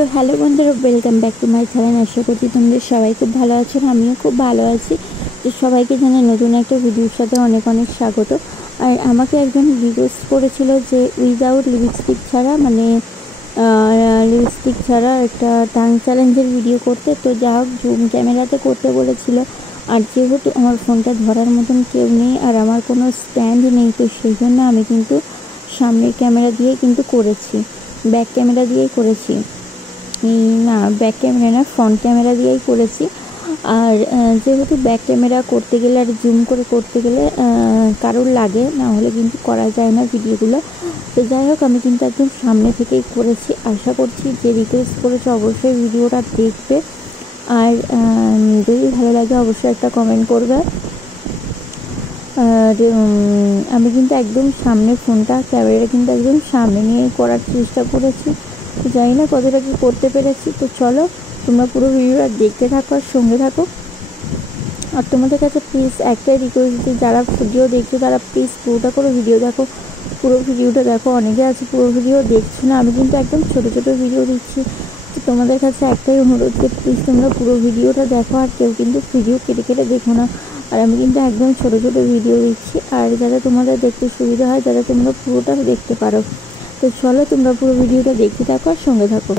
তো হ্যালো বন্ধুরা, welcome back to my channel. আশা করছি তোমাদের সবাই খুব ভালো আছো, আমিও খুব ভালো আছি। তো সবাইকে জানাই নতুন একটা ভিডিওর সাথে অনেক অনেক স্বাগত। আর আমাকে একজন রিকোয়েস্ট করেছিল যে উইদাউট লিপস্টিক ছাড়া, মানে লিপস্টিক ছাড়া একটা টাং চ্যালেঞ্জের ভিডিও করতে। তো যা হোক, জুম ক্যামেরাতে করতে বলেছিল। আর যেহেতু আমার ফোনটা ধরার মতন কেউ নেই আর আমার কোনো স্ট্যান্ড নেই, তো সেই জন্য আমি কিন্তু সামনের ক্যামেরা দিয়ে কিন্তু করেছি, ব্যাক ক্যামেরা দিয়েই করেছি। না, ব্যাক ক্যামেরা না, ফ্রন্ট ক্যামেরা দিয়েই করেছি। আর যেহেতু ব্যাক ক্যামেরা করতে গেলে আর জুম করে করতে গেলে কারোর লাগে, না হলে কিন্তু করা যায় না ভিডিওগুলো। তো যাই হোক, আমি কিন্তু একদম সামনে থেকেই করেছি। আশা করছি যে রিকোয়েস্ট করেছে অবশ্যই ভিডিওটা দেখবে। আর যদি ভালো লাগে অবশ্যই একটা কমেন্ট করবে। আর আমি কিন্তু একদম সামনে ফোনটা, ক্যামেরাটা কিন্তু একদম সামনে নিয়ে করার চেষ্টা করেছি। জানি না কতটা কি করতে পেরেছি। তো চলো, তোমরা পুরো ভিডিওটা দেখতে থাকো আর সঙ্গে থাকো। আর তোমাদের কাছে প্লিজ একটাই রিকোয়েস্ট, যে যারা ভিডিও দেখছো তারা প্লিজ পুরোটা করে ভিডিও দেখো, পুরো ভিডিওটা দেখো। অনেকে আছে পুরো ভিডিও দেখছো না, আমি কিন্তু একদম ছোটো ছোটো ভিডিও দিচ্ছি। তো তোমাদের কাছে একটাই অনুরোধ, যে প্লিজ তোমরা পুরো ভিডিওটা দেখো, আর কেউ কিন্তু ভিডিও কেটে কেটে দেখো না। আর আমি কিন্তু একদম ছোটো ছোটো ভিডিও দিচ্ছি, আর যাতে তোমাদের দেখতে সুবিধা হয়, যাতে তোমরা পুরোটা দেখতে পারো। তো চলো, তোমরা পুরো ভিডিওটা দেখতে থাকো আর সঙ্গে থাকো।